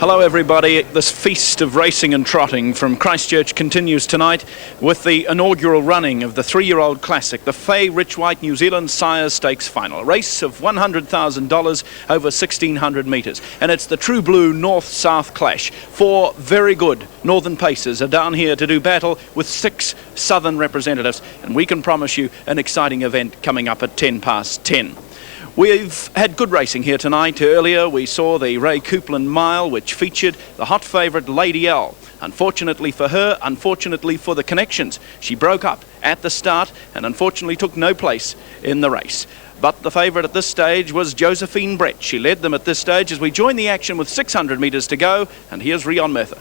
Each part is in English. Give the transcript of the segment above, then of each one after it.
Hello everybody, this feast of racing and trotting from Christchurch continues tonight with the inaugural running of the 3-year-old classic, the Fay Richwhite New Zealand Sires Stakes Final, a race of $100,000 over 1,600 metres. And it's the true blue north-south clash. 4 very good northern paces are down here to do battle with 6 southern representatives, and we can promise you an exciting event coming up at 10:10. We've had good racing here tonight. Earlier we saw the Ray Coupland Mile, which featured the hot favourite Lady L. Unfortunately for her, unfortunately for the connections, she broke up at the start and unfortunately took no place in the race. But the favourite at this stage was Josephine Brett. She led them at this stage as we join the action with 600 metres to go, and here's Rion Murtha.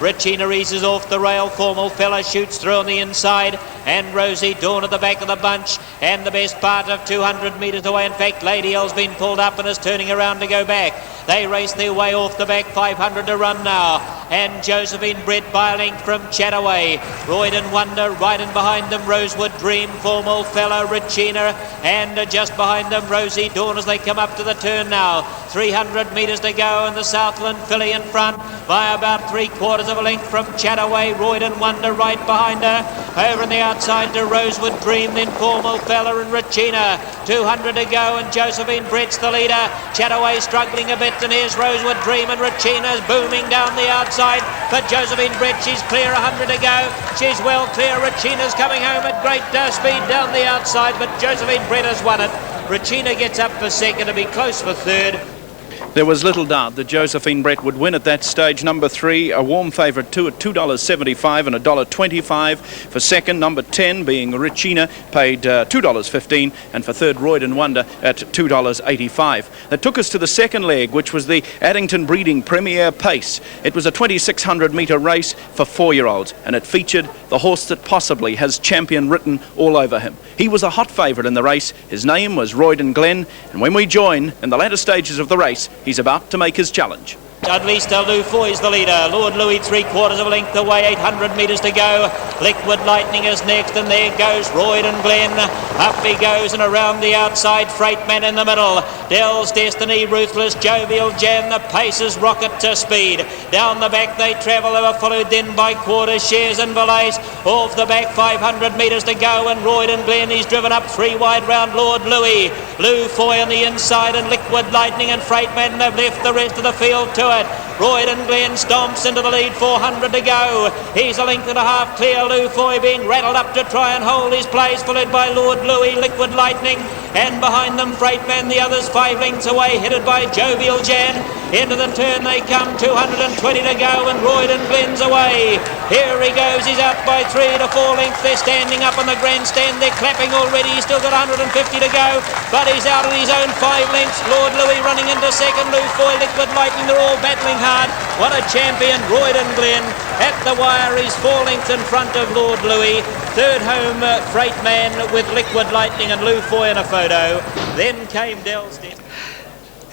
Regina eases off the rail, Formal Fella shoots through on the inside, and Rosie Dawn at the back of the bunch, and the best part of 200 metres away. In fact, Lady L's been pulled up and is turning around to go back. They race their way off the back, 500 to run now, and Josephine Brett by a length from Chataway. Royden Wonder right in behind them, Rosewood Dream, Formal Fella, Regina, and just behind them Rosie Dawn as they come up to the turn now. 300 metres to go, and the Southland filly in front by about 3/4 of a length from Chataway. Royden Wonder right behind her. Over on the outside to Rosewood Dream, then Formal Fella and Regina. 200 to go, and Josephine Brett's the leader. Chataway struggling a bit, and here's Rosewood Dream, and Regina's booming down the outside. But Josephine Brett, she's clear, 100 to go. She's well clear. Regina's coming home at great speed down the outside, but Josephine Brett has won it. Regina gets up for second, to be close for third. There was little doubt that Josephine Brett would win at that stage. Number 3, a warm favourite too, at $2.75 and $1.25. For second, number 10, being Regina, paid $2.15, and for third, Royden Wonder at $2.85. That took us to the second leg, which was the Addington Breeding Premier Pace. It was a 2,600 metre race for 4-year-olds, and it featured the horse that possibly has champion written all over him. He was a hot favourite in the race. His name was Royden Glen, and when we join in the latter stages of the race, he's about to make his challenge. At least Lou Foy's the leader. Lord Louis 3/4 of a length away, 800 metres to go. Liquid Lightning is next, and there goes Royden Glen. Up he goes, and around the outside, Freightman in the middle. Dell's Destiny, Ruthless, Jovial Jam, the Paces rocket to speed. Down the back they travel, they were followed then by Quarters, Shares and Valays. Off the back, 500 metres to go, and Royden Glen, he's driven up 3 wide round Lord Louis. Lou Foy on the inside, and Liquid Lightning and Freightman have left the rest of the field to it. Royden Glen stomps into the lead, 400 to go. He's a length and a half clear. Lou Foy being rattled up to try and hold his place, followed by Lord Louis, Liquid Lightning, and behind them Freightman, the others 5 lengths away, headed by Jovial Jan. Into the turn they come, 220 to go, and Royden Glen's away. Here he goes, he's out by 3 to 4 lengths. They're standing up on the grandstand, they're clapping already. He's still got 150 to go, but he's out of his own 5 lengths. Lord Louis running into second, Lou Foy, Liquid Lightning, they're all battling hard. What a champion, Royden Glen. At the wire, he's 4 lengths in front of Lord Louis. Third home, Freightman with Liquid Lightning and Lou Foy in a photo. Then came Dell's Destiny.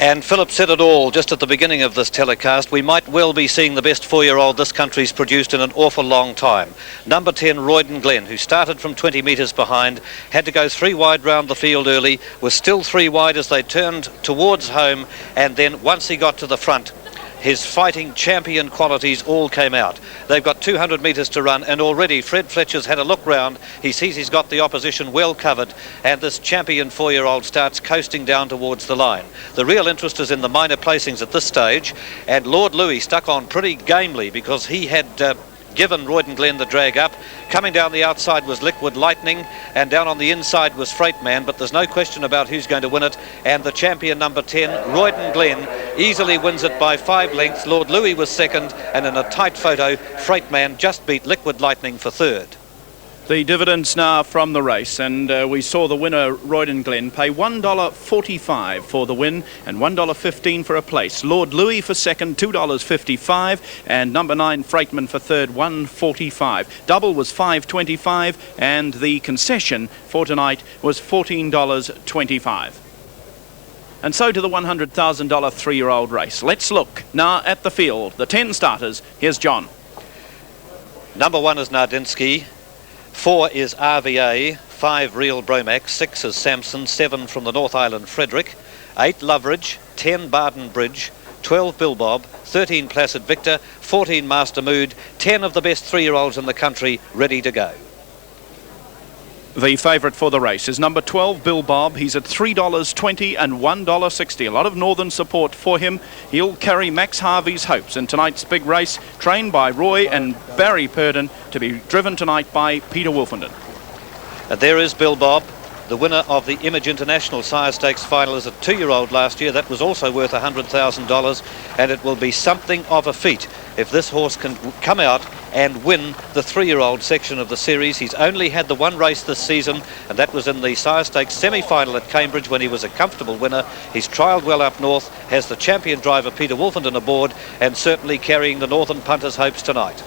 And Philip said it all just at the beginning of this telecast. We might well be seeing the best 4-year-old this country's produced in an awful long time. Number 10, Royden Glen, who started from 20 metres behind, had to go 3 wide round the field early, was still 3 wide as they turned towards home, and then once he got to the front, his fighting champion qualities all came out. They've got 200 metres to run, and already Fred Fletcher's had a look round. He sees he's got the opposition well covered, and this champion 4-year-old starts coasting down towards the line. The real interest is in the minor placings at this stage, and Lord Louis stuck on pretty gamely because he had given Royden Glen the drag up. Coming down the outside was Liquid Lightning, and down on the inside was Freightman, but there's no question about who's going to win it, and the champion number 10, Royden Glen, easily wins it by 5 lengths. Lord Louis was second, and in a tight photo, Freightman just beat Liquid Lightning for third. The dividends now from the race, and we saw the winner, Royden Glen, pay $1.45 for the win and $1.15 for a place. Lord Louis for second, $2.55, and number 9, Freightman for third, $1.45. Double was $5.25, and the concession for tonight was $14.25. And so to the $100,000 3-year-old race. Let's look now at the field. The 10 starters. Here's John. Number 1 is Nardinsky. 4 is Arveeae, 5 Real Bromax, 6 is Samson, 7 from the North Island Frederick, 8 Loveridge, 10 Barden Bridge, 12 Bill Bob, 13 Placid Victor, 14 Master Mood, 10 of the best 3-year-olds in the country ready to go. The favourite for the race is number 12, Bill Bob. He's at $3.20 and $1.60. A lot of northern support for him. He'll carry Max Harvey's hopes in tonight's big race, trained by Roy and Barry Purdon, to be driven tonight by Peter Wolfenden. And there is Bill Bob, the winner of the Image International Sire Stakes final as a 2-year-old last year. That was also worth $100,000, and it will be something of a feat if this horse can come out and win the 3-year-old section of the series. He's only had the one race this season, and that was in the Sire Stakes semi-final at Cambridge when he was a comfortable winner. He's trialled well up north, has the champion driver Peter Wolfenden aboard, and certainly carrying the Northern punters' hopes tonight.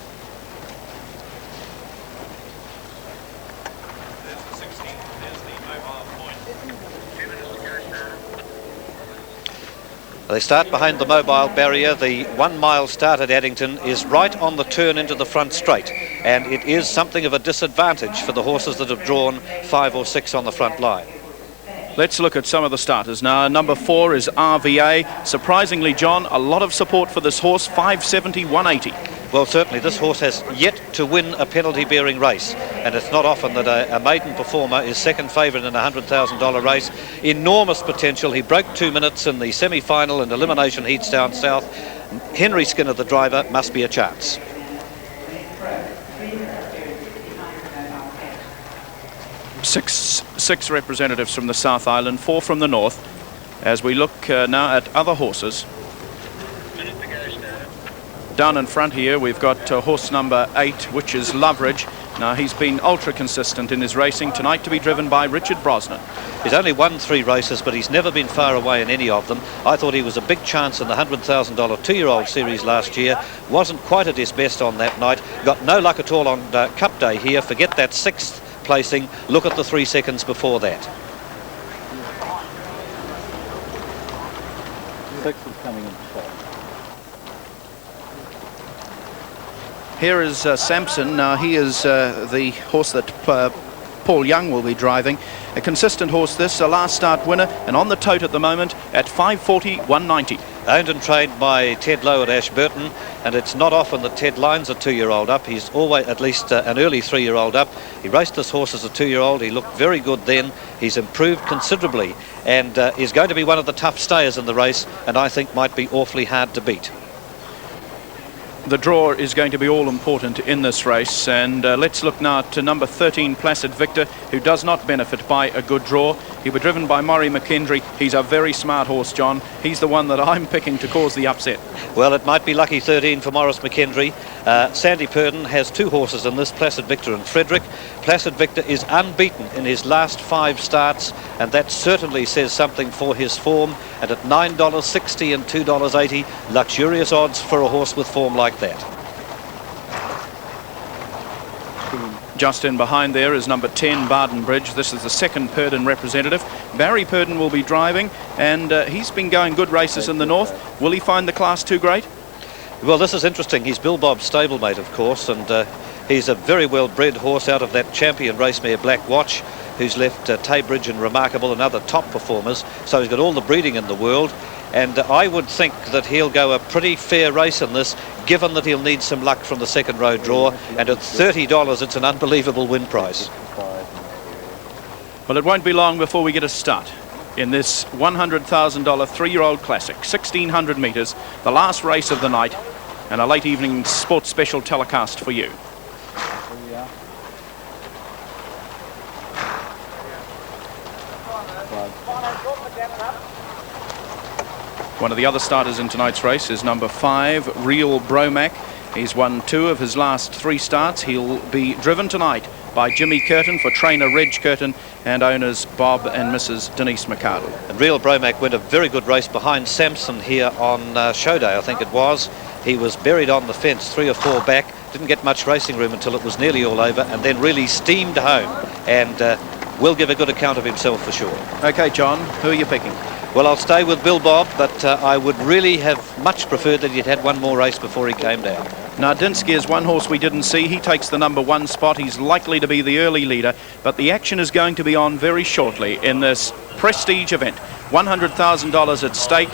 They start behind the mobile barrier. The 1 mile start at Addington is right on the turn into the front straight, and it is something of a disadvantage for the horses that have drawn 5 or 6 on the front line. Let's look at some of the starters now. Number 4 is Arveeae. Surprisingly, John, a lot of support for this horse, 570, 180. Well, certainly this horse has yet to win a penalty-bearing race, and it's not often that a maiden performer is second favourite in a $100,000 race. Enormous potential. He broke 2 minutes in the semi-final and elimination heats down south. Henry Skinner, the driver, must be a chance. Six representatives from the South Island, 4 from the North. As we look now at other horses. Down in front here, we've got horse number 8, which is Loveridge. Now, he's been ultra consistent in his racing tonight, to be driven by Richard Brosnan. He's only won 3 races, but he's never been far away in any of them. I thought he was a big chance in the $100,000 2-year-old series last year. Wasn't quite at his best on that night. Got no luck at all on Cup Day here. Forget that 6th placing. Look at the 3 seconds before that. 6 is coming in. Here is Samson. Now, he is the horse that Paul Young will be driving. A consistent horse, this, a last start winner, and on the tote at the moment at 540, 190. Owned and trained by Ted Lowe at Ashburton, and it's not often that Ted lines a 2-year-old up. He's always at least an early 3-year-old up. He raced this horse as a 2-year-old. He looked very good then. He's improved considerably, and is going to be one of the tough stayers in the race, and I think might be awfully hard to beat. The draw is going to be all important in this race, and let's look now to number 13, Placid Victor, who does not benefit by a good draw. He'll be driven by Murray McKendry. He's a very smart horse, John. He's the one that I'm picking to cause the upset. Well, it might be lucky 13 for Maurice McKendry. Sandy Purdon has 2 horses in this, Placid Victor and Frederick. Placid Victor is unbeaten in his last 5 starts, and that certainly says something for his form. And at $9.60 and $2.80, luxurious odds for a horse with form like that. Just in behind there is number 10, Barden Bridge. This is the 2nd Purdon representative. Barry Purdon will be driving, and he's been going good races in the North. Will he find the class too great? Well, this is interesting. He's Bill Bob's stablemate, of course, and he's a very well-bred horse out of that champion racemare Black Watch, who's left Taybridge and Remarkable and other top performers. So he's got all the breeding in the world, and I would think that he'll go a pretty fair race in this, given that he'll need some luck from the 2nd row draw, and at $30 it's an unbelievable win price. Well, it won't be long before we get a start in this $100,000 3-year-old classic, 1,600 metres, the last race of the night, and a late evening sports special telecast for you. One of the other starters in tonight's race is number 5, Real Bromac. He's won 2 of his last 3 starts. He'll be driven tonight by Jimmy Curtin for trainer Reg Curtin and owners Bob and Mrs. Denise McCardle. And Real Bromac went a very good race behind Samson here on show day, I think it was. He was buried on the fence 3 or 4 back, didn't get much racing room until it was nearly all over, and then really steamed home, and will give a good account of himself for sure. Okay, John, who are you picking? Well, I'll stay with Bill Bob, but I would really have much preferred that he'd had one more race before he came down. Nardinsky is one horse we didn't see. He takes the number 1 spot. He's likely to be the early leader, but the action is going to be on very shortly in this prestige event. $100,000 at stake.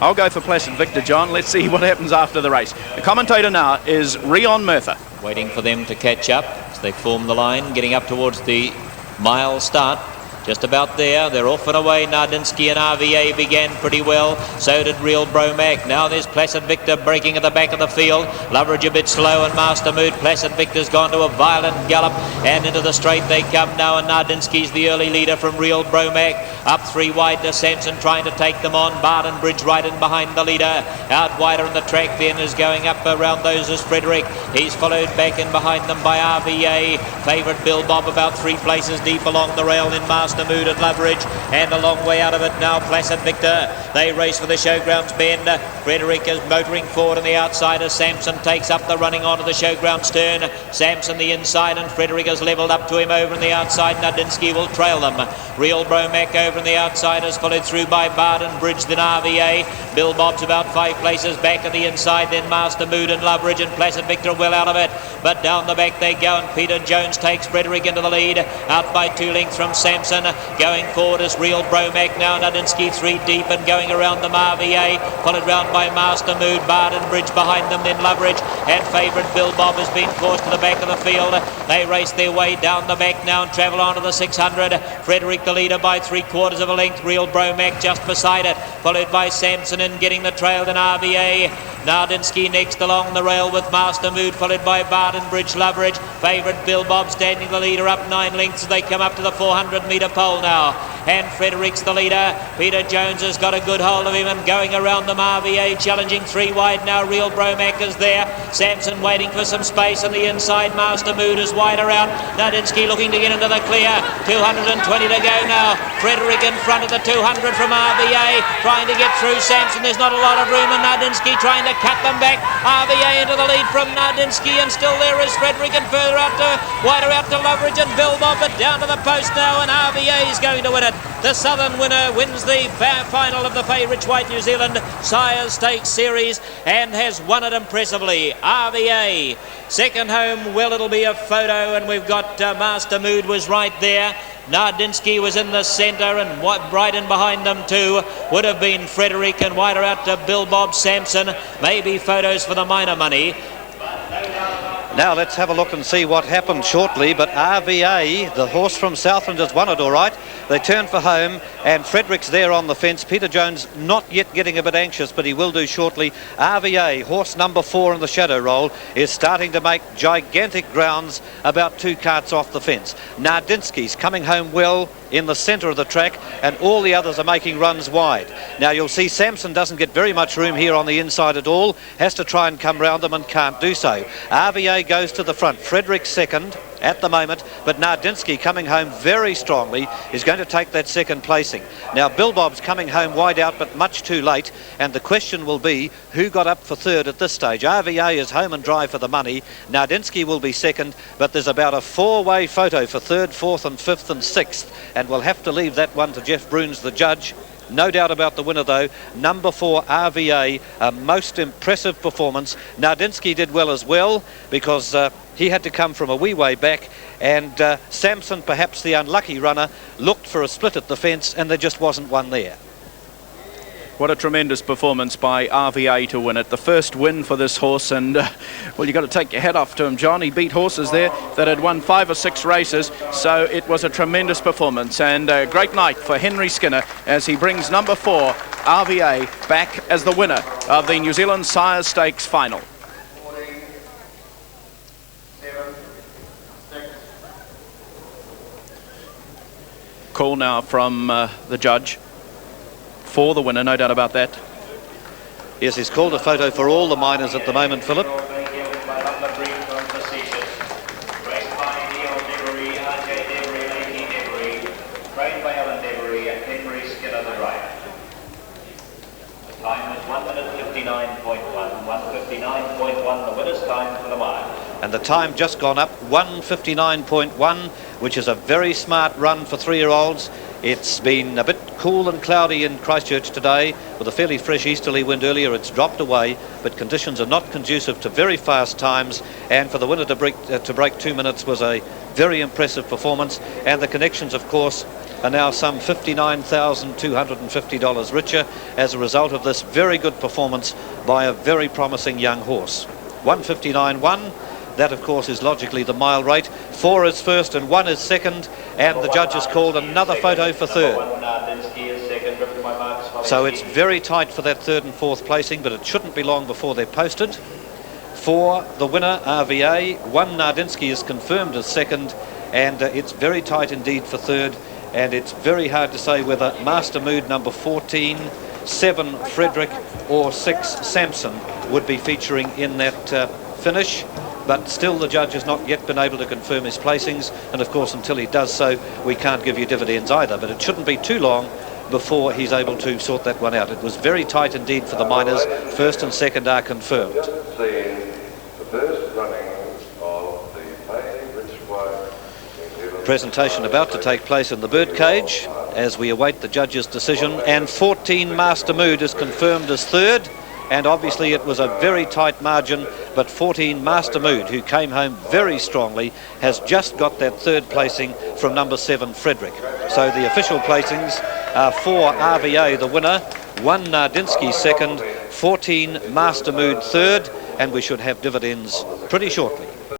I'll go for Placid Victor, John. Let's see what happens after the race. The commentator now is Rion Murtha. Waiting for them to catch up as they form the line, getting up towards the mile start. Just about there, they're off and away. Nardinsky and Arveeae began pretty well. So did Real Bromac. Now there's Placid Victor breaking at the back of the field. Loveridge a bit slow and Master Mood. Placid Victor's gone to a violent gallop and into the straight they come now, and Nardinsky's the early leader from Real Bromac. Up 3 wide to Samson trying to take them on. Barden Bridge right in behind the leader. Out wider on the track then is going up around those is Frederick. He's followed back in behind them by Arveeae. Favourite Bill Bob about 3 places deep along the rail in Master Mood and Loveridge, and a long way out of it now Placid Victor. They race for the showgrounds bend. Frederick is motoring forward on the outside as Samson takes up the running onto the showgrounds turn. Samson the inside and Frederick has levelled up to him over on the outside. Nardinsky will trail them. Real Bromac over on the outside is followed through by Barden Bridge, then Arveeae. Bill Bob's about 5 places back at the inside, then Master Mood and Loveridge, and Placid Victor well out of it. But down the back they go, and Peter Jones takes Frederick into the lead, out by 2 lengths from Samson. Going forward is Real Bromac now. Nardinsky 3 deep and going around them. Arveeae followed round by Master Mood. Barden Bridge behind them, then Loveridge, and favourite Bill Bob has been forced to the back of the field. They race their way down the back now and travel on to the 600. Frederick the leader by 3/4 of a length. Real Bromac just beside it, followed by Samson in getting the trail, then Arveeae. Nardinsky next along the rail with Master Mood, followed by Barden Bridge, Loveridge. Favourite Bill Bob standing the leader up 9 lengths as they come up to the 400-metre pole now. And Frederick's the leader. Peter Jones has got a good hold of him and going around them. Arveeae challenging 3 wide now. Real Bromac is there. Samson waiting for some space on the inside. Master Mood is wide around. Nardinsky looking to get into the clear. 220 to go now. Frederick in front of the 200 from Arveeae, trying to get through Samson. There's not a lot of room, and Nardinsky trying to cut them back. Arveeae into the lead from Nardinsky, and still there is Frederick, and further out to wider out to Loveridge and Bill Bob, but down to the post now, and Arveeae is going to win it. The Southern winner wins the final of the Fay Richwhite New Zealand Sires Stakes Series and has won it impressively. Arveeae second home. Well, it'll be a photo, and we've got Master Mood was right there. Nardinsky was in the centre, and right in behind them too would have been Frederick, and wider out to Bill Bob, Samson. Maybe photos for the minor money. Now let's have a look and see what happened shortly, but Arveeae, the horse from Southland, has won it all right. They turn for home, and Frederick's there on the fence. Peter Jones not yet getting a bit anxious, but he will do shortly. Arveeae, horse number 4 in the shadow roll, is starting to make gigantic grounds about 2 carts off the fence. Nardinsky's coming home well in the centre of the track, and all the others are making runs wide. Now you'll see Samson doesn't get very much room here on the inside at all, has to try and come round them and can't do so. Arveeae goes to the front. Frederick second at the moment, but Nardinsky coming home very strongly is going to take that second placing. Now Bill Bob's coming home wide out, but much too late, and the question will be who got up for third at this stage. Arveeae is home and dry for the money. Nardinsky will be second, but there's about a 4-way photo for third, fourth and fifth and sixth, and we'll have to leave that one to Jeff Bruns, the judge. No doubt about the winner though, number 4 Arveeae, a most impressive performance. Nardinsky did well as well, because he had to come from a wee way back, and Samson, perhaps the unlucky runner, looked for a split at the fence, and there just wasn't one there. What a tremendous performance by Arveeae to win it. The first win for this horse, and well, you've got to take your hat off to him, John. He beat horses there that had won 5 or 6 races, so it was a tremendous performance, and a great night for Henry Skinner as he brings number 4 Arveeae back as the winner of the New Zealand Sires Stakes final. Call now from the judge for the winner, no doubt about that. Yes, he's called a photo for all the minors at the moment, Philip. And the time just gone up, 1:59.1, which is a very smart run for 3-year-olds. It's been a bit cool and cloudy in Christchurch today with a fairly fresh easterly wind earlier. It's dropped away, but conditions are not conducive to very fast times, and for the winner to break 2 minutes was a very impressive performance. And the connections, of course, are now some $59,250 richer as a result of this very good performance by a very promising young horse. 159.1. That, of course, is logically the mile rate. 4 is first and 1 is second, and the judges called another photo for third. So it's very tight for that third and fourth placing, but it shouldn't be long before they're posted. For the winner, Arveeae, 1 Nardinsky is confirmed as second, and it's very tight indeed for third, and it's very hard to say whether Master Mood number 14, 7 Frederick, or 6 Samson would be featuring in that finish. But still the judge has not yet been able to confirm his placings, and of course until he does so we can't give you dividends either, but it shouldn't be too long before he's able to sort that one out. It was very tight indeed for the minors. First and second are confirmed. The first running of the Fay Richwhite Presentation about to take place in the birdcage as we await the judge's decision, and 14 Master Mood is confirmed as third. And obviously it was a very tight margin, but 14 Master Mood, who came home very strongly, has just got that third placing from number 7 Frederick. So the official placings are 4 Arveeae the winner, 1 Nardinsky second, 14 Master Mood third, and we should have dividends pretty shortly.